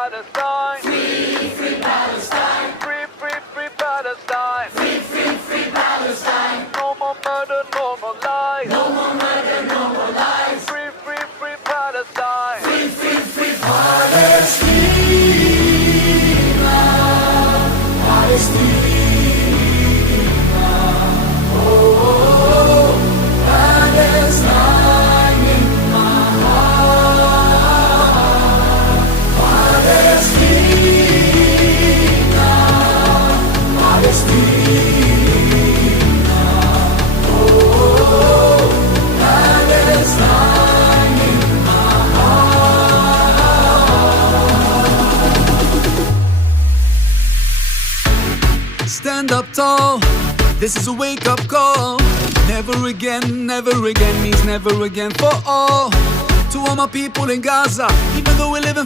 Palestine. Free Palestine. Free Palestine. Free Palestine. No more murder, no more lies. No more murder, no more lies. Free Palestine. Free Palestina. Palestina. Oh, Palestine in my heart. Palestina. Palestina. Oh, Palestine in my heart. Stand up tall. This is a wake-up call. Never again means never again for all. To all my people in Gaza, even though we're living